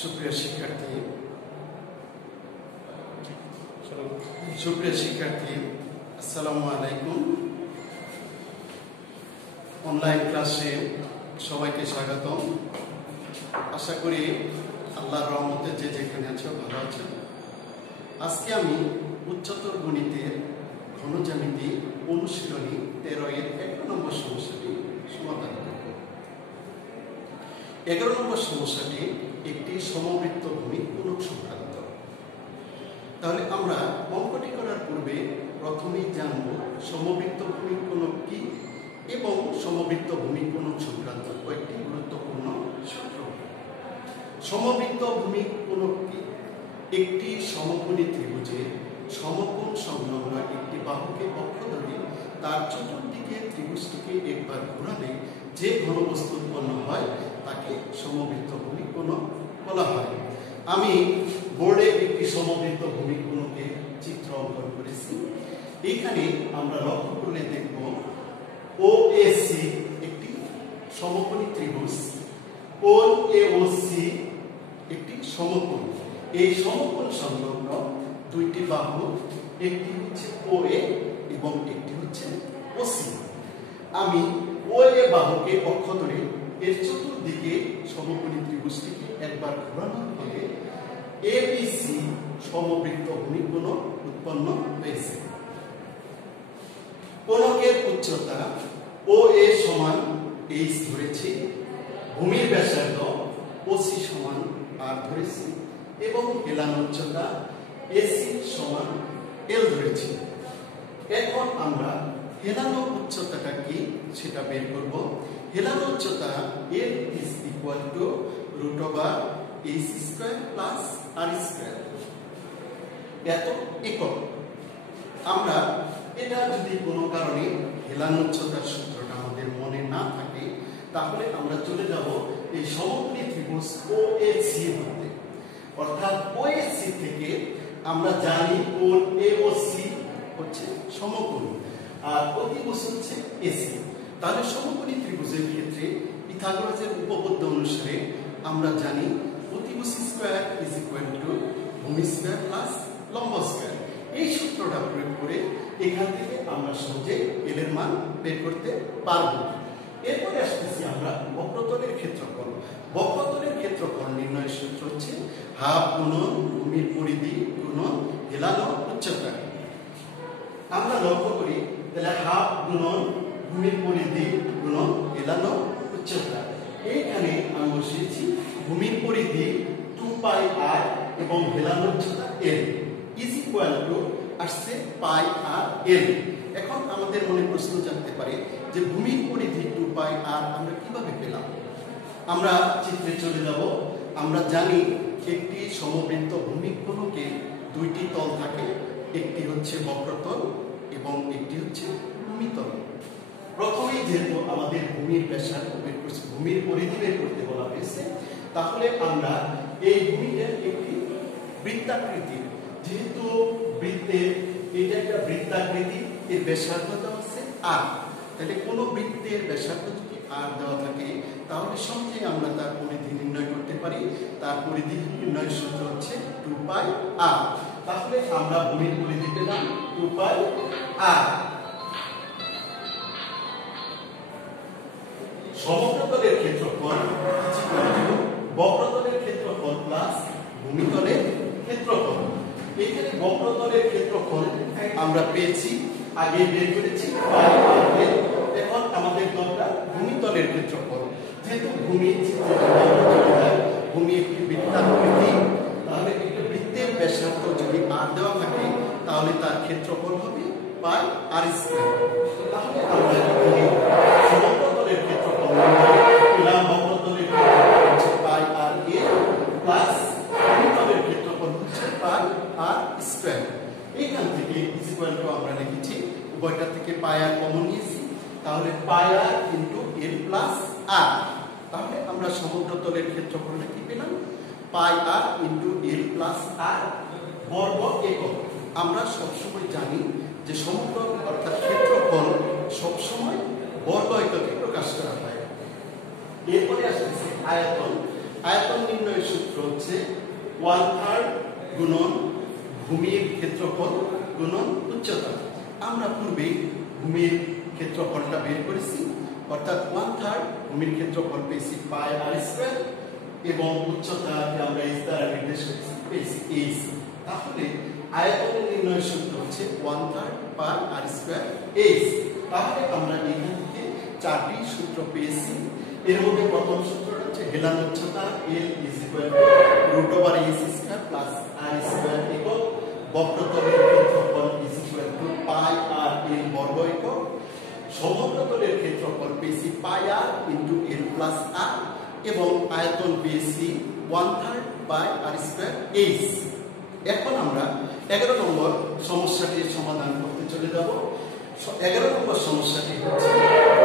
সুপ্রিয় শিক্ষার্থী আসসালামু আলাইকুম। অনলাইন ক্লাসে সবাইকে স্বাগতম। আশা করি আল্লাহর রহমতে যে যেখানে আছো ভালো আছেন। আজকে আমি উচ্চতর গণিতের ঘনজ্যামিতি অনুশীলনী 13 এর 11 নম্বর সমস্যাটি সমাধান করব। 11 নম্বর সমস্যাটি একটি সমবৃত্ত ভূমি গুণক সংক্রান্ত। তাহলে আমরা অঙ্কটি করার পূর্বে প্রথমেই জানব সমবৃত্ত ভূমি গুণক কি এবং সমবৃত্ত ভূমি গুণক সংক্রান্ত কয়েকটি গুরুত্বপূর্ণ সূত্র। সমবৃত্ত ভূমি গুণক কি? একটি সমকোণী ত্রিভুজে সমকোণ সংলগ্ন একটি বাহুকে অক্ষ ধরে তার চতুর্দিকে ত্রিভুজটিকে একবার ঘোরালে যে ঘনবস্তু উৎপন্ন হয় তাকে সমবৃত্ত ভূমি গুণক বলা হয়। আমি বোর্ডে একটি সমবৃত্ত ভূমি গুণকের চিত্র অঙ্কন করেছি। এখানে আমরা লক্ষ্য করলে দেখব OAC একটি সমকোণী ত্রিভুজ, কোণ AOC একটি সমকোণ। এই সমকোণ সংলগ্ন দুইটি বাহু, একটি হচ্ছে OA এবং একটি হচ্ছে OC। আমি OA বাহুকে অক্ষ ধরে এর চতুর্দিকে সমকোণী ত্রিভুজটিকে একবার ঘোরানোর ফলে ABC সমবৃত্ত ভূমি গুণক উৎপন্ন হয়েছে। কোণকের উচ্চতা OA সমান h ধরেছি, ভূমির ব্যাসার্ধ OC সমান r ধরেছি এবং হেলানো উচ্চতা AC সমান l ধরেছি। এখন আমরা হেলানো উচ্চতাটা কি সেটা বের করব। হেলানো উচ্চতা l is equal to root over h square plus r square, এত একক। আমরা এটা যদি কোনো কারণে হেলানো উচ্চতার সূত্রটা আমাদের মনে না থাকে তাহলে আমরা চলে যাব এই সমকোণী ত্রিভুজ OAC হতে। অর্থাৎ OAC থেকে আমরা জানি কোণ AOC হচ্ছে সমকোণ আর অতিভুজ হচ্ছে AC। তাহলে সমকোণী ত্রিভুজের ক্ষেত্রে পিথাগোরাসের উপপাদ্য অনুসারে আমরা জানি অতিভুজ স্কয়ার ইজ ইকুয়াল টু ভূমি স্কয়ার প্লাস লম্ব স্কয়ার। এই সূত্রটা প্রয়োগ করে এখান থেকে আমরা সহজে এর মান বের করতে পারবো। এরপরে আসতেছি আমরা বক্রতলের ক্ষেত্রফল। বক্রতলের ক্ষেত্রফল নির্ণয়ের সূত্র হচ্ছে হাফ গুণন ভূমির পরিধি গুণন হেলানো উচ্চতা। আমরা লক্ষ্য করি তাহলে হাফ গুণন ভূমির পরিধি গুণন হেলানো উচ্চতা। এইখানে আমি বসিয়েছি ভূমির পরিধি 2πr এবং হেলানো উচ্চতা l ইজ ইকুয়াল টু আসছে πr/l। এখন আমাদের মনে প্রশ্ন জানতে পারে যে ভূমির পরিধি 2πr আমরা কিভাবে পেলাম। আমরা চিত্রে চলে যাব। আমরা জানি একটি সমবৃত্ত ভূমি গুণকে দুইটি তল থাকে, একটি হচ্ছে বক্রতল এবং একটি হচ্ছে ভূমিতল। প্রথমেই যেহেতু আমাদের ভূমির ব্যাসার্ধ বের করতে, ভূমির পরিধি বের করতে বলা হয়েছে, তাহলে আমরা এই ভূমিটার একটি বৃত্তাকৃতির, যেহেতু বৃত্তের এটা একটা বৃত্তাকৃতি, এর ব্যাসার্ধ দেওয়া আছে r, তাহলে কোনো বৃত্তের ব্যাসার্ধ যদি r দেওয়া থাকে তাহলে সহজেই আমরা তার পরিধি নির্ণয় করতে পারি। তার পরিধি নির্ণয়ের সূত্র হচ্ছে 2πr। তাহলে আমরা ভূমির পরিধি পেলাম 2πr। সমগ্রতলের ক্ষেত্রফল বক্রতলের ক্ষেত্রফল প্লাস ভূমিতলের ক্ষেত্রফল। এখানে বক্রতলের ক্ষেত্রফল আমরা পেয়েছি, আগে বের করেছি। এখন আমাদের দরকার ভূমিতলের ক্ষেত্রফল। যেহেতু ভূমি একটি বৃত্তাকৃতি, তাহলে একটি বৃত্তের ব্যাসার্ধ যদি r দেওয়া থাকে তাহলে তার ক্ষেত্রফল হবে πr²। তাহলে আমরা সমগ্রতলের ক্ষেত্রফল পেলাম, বক্রতলের ক্ষেত্রফল হচ্ছে πr² প্লাস ভূমিতলের ক্ষেত্রফল হচ্ছে πr²। এইখান থেকে ইজ ইকুয়াল টু আমরা লিখেছি উভয়টা থেকে πr কমন নিয়েছি, তাহলে πr into l plus r। তাহলে আমরা সমগ্রতলের ক্ষেত্রফলটা কি পেলাম? πr into l plus r বর্গ একক। আমরা সবসময় জানি যে সমগ্র অর্থাৎ ক্ষেত্রফল সবসময় বর্গ এককে প্রকাশ করা হয়। এরপরে আসছে আয়তন। আয়তন নির্ণয়ের সূত্র সূত্র হচ্ছে 1/3 গুণন ভূমির ক্ষেত্রফল গুণন উচ্চতা। আমরা পূর্বে ভূমির ক্ষেত্রফলটা বের করেছি, অর্থাৎ 1/3 ভূমির ক্ষেত্রফল পেয়েছি পাই আর স্কয়ার এবং উচ্চতাকে আমরা h দ্বারা নির্দেশ করেছি পেয়েছি h। তাহলে আয়তনের নির্ণয়ের সূত্র হচ্ছে 1/3 পাই আর স্কয়ার h। তাহলে আমরা এখান থেকে চারটি সূত্র পেয়েছি। এর মধ্যে প্রথম সূত্রটা হচ্ছে হেলান উচ্চতা L √h² plus r square একক, বক্রতলের ক্ষেত্রফল পাই আর l বর্গ একক, সমগ্রতলের ক্ষেত্রফল পেয়েছি পাই আর ইনটু l প্লাস r এবং আয়তন পেয়েছি 1/3 পাই আর স্কয়ার h। এখন আমরা 11 নম্বর সমস্যাটির সমাধান করতে চলে যাব। 11 নম্বর সমস্যাটি হচ্ছে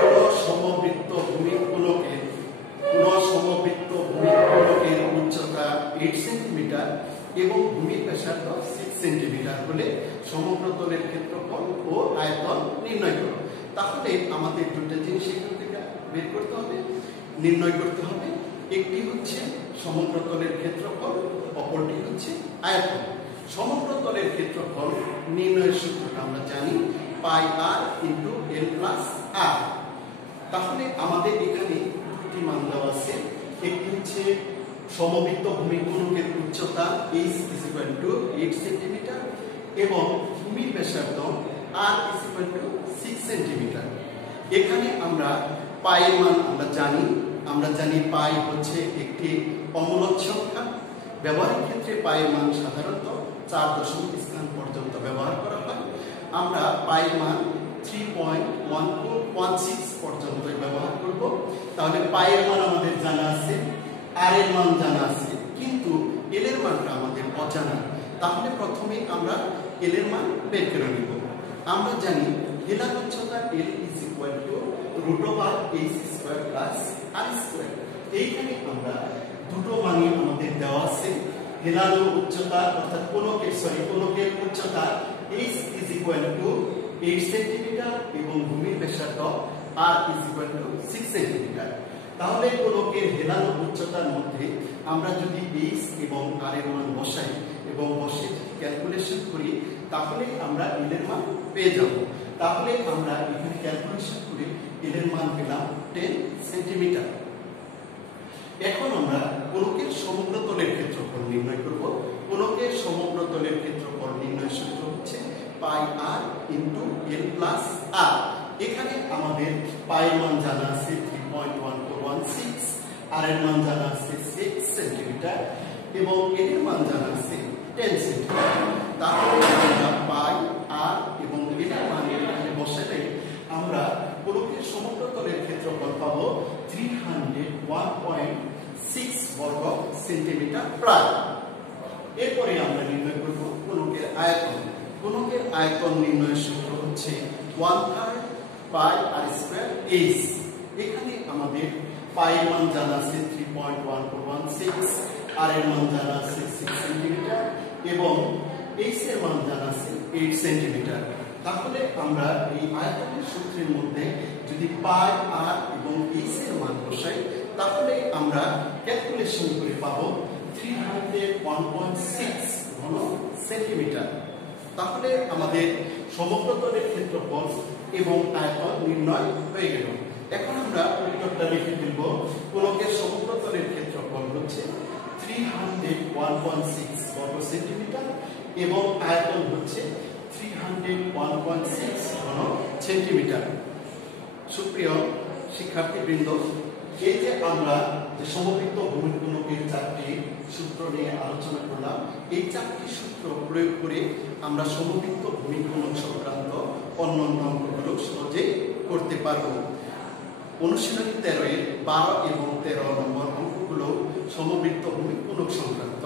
কোন সমবৃত্ত ভূমিকোণকের উচ্চতা 8 সেন্টিমিটার এবং ভূমির ব্যাসার্ধ 6 সেন্টিমিটার হলে সমগ্রতলের ক্ষেত্রফল ও আয়তন নির্ণয় করো। তাহলে আমাদের দুটো জিনিস এখান থেকে বের করতে হবে, নির্ণয় করতে হবে। একটি হচ্ছে সমগ্রতলের ক্ষেত্রফল, অপরটি হচ্ছে আয়তন। সমগ্রতলের ক্ষেত্রফল নির্ণয়ের সূত্রটা আমরা জানি পাই আর ইনটু l প্লাস r। তাহলে আমাদের এখানে দুটি মান দেওয়া আছে। একটি হচ্ছে সমবৃত্ত ভূমিকোণকের উচ্চতা h = 8 সেন্টিমিটার এবং ভূমির ব্যাসার্ধ r = 6 সেন্টিমিটার। এখানে আমরা পাই এর মান আমরা জানি পাই হচ্ছে একটি অমূলক সংখ্যা। ব্যবহারিক ক্ষেত্রে পাই এর মান সাধারণত 4 দশমিক স্থান পর্যন্ত ব্যবহার করা হয়। আমরা পাই এর মান 3.1416 পর্যন্ত ব্যবহার করব। তাহলে পাই এর মান আমাদের জানা আছে, আর এর মান জানা আছে, কিন্তু এল এর মানটা আমাদের অজানা। তাহলে প্রথমে আমরা এল এর মান বের করে নিব। আমরা জানি হেলান উচ্চতা l √h² plus r square. এইখানে আমরা দুটো মানই আমাদের দেওয়া আছে। হেলান উচ্চতা অর্থাৎ কোণকের উচ্চতা h = 8 সেন্টিমিটার এবং ভূমির ব্যাসার্ধ r = 6 সেন্টিমিটার। তাহলে কোণকের হেলান উচ্চতার মধ্যে আমরা যদি h এবং r এর মান বসাই এবং বসে ক্যালকুলেশন করি তাহলে আমরা l এর মান পেয়ে যাব। তাহলে আমরা এখানে ক্যালকুলেশন করে l এর মান পেলাম 10 সেন্টিমিটার। এখন আমরা কোণকের সমগ্রতলের ক্ষেত্রফল নির্ণয় করব। কোণকের সমগ্রতলের ক্ষেত্রফল নির্ণয়ের সূত্র হচ্ছে পাই আর ইনটু l প্লাস r। এখানে আমাদের পাই এর মান জানা আছে 3.1416, আর এর মান জানা আছে 6 সেন্টিমিটার এবং l এর মান জানা আছে 10 সেন্টিমিটার। তাহলে আমরা পাই আর এবং l এর মান এখানে বসালে আমরা কোণকের সমগ্রতলের ক্ষেত্রফল পাবো 301.6 বর্গ সেন্টিমিটার প্রায়। এরপরে আমরা নির্ণয় করব কোণকের আয়তন। কোণকের আয়তন নির্ণয়ের সূত্র হচ্ছে 1/3 পাই আর স্কয়ার h। এখানে আমাদের পাই এর মান জানা আছে 3.1416, আর এর মান জানা আছে 6 সেন্টিমিটার এবং h এর মান জানা আছে 8 সেন্টিমিটার। তাহলে আমরা এই আয়তনের সূত্রের মধ্যে যদি পাই আর এবং h এর মান বসাই তাহলে আমরা ক্যালকুলেশন করে পাবো 301.6 ঘন সেন্টিমিটার। তাহলে আমাদের সমগ্রতলের ক্ষেত্রফল এবং আয়তন নির্ণয় হয়ে গেল। এখন আমরা উত্তরটা লিখে ফেলব। কোণকের সমগ্রতলের ক্ষেত্রফল হচ্ছে 301.6 বর্গ সেন্টিমিটার এবং আয়তন হচ্ছে 301.6 ঘন সেন্টিমিটার। সুপ্রিয় শিক্ষার্থীবৃন্দ, এই যে আমরা যে সমবৃত্ত ভূমিকোণকের চারটি সূত্র নিয়ে আলোচনা করলাম, এই চারটি সূত্র প্রয়োগ করে আমরা সমবৃত্ত ভূমিকোণক সংক্রান্ত অন্যান্য অঙ্কগুলো সহজে করতে পারব। অনুশীলনী 13 এর 12 এবং 13 নম্বর অঙ্কগুলো সমবৃত্ত ভূমিকোণক সংক্রান্ত।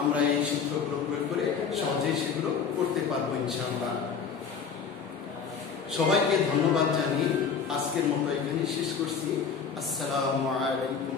আমরা এই সূত্রগুলো প্রয়োগ করে সহজেই সেগুলো করতে পারবো ইনশাআল্লাহ। সবাইকে ধন্যবাদ জানিয়ে আজকের মতো এখানে শেষ করছি। আসসালামু আলাইকুম।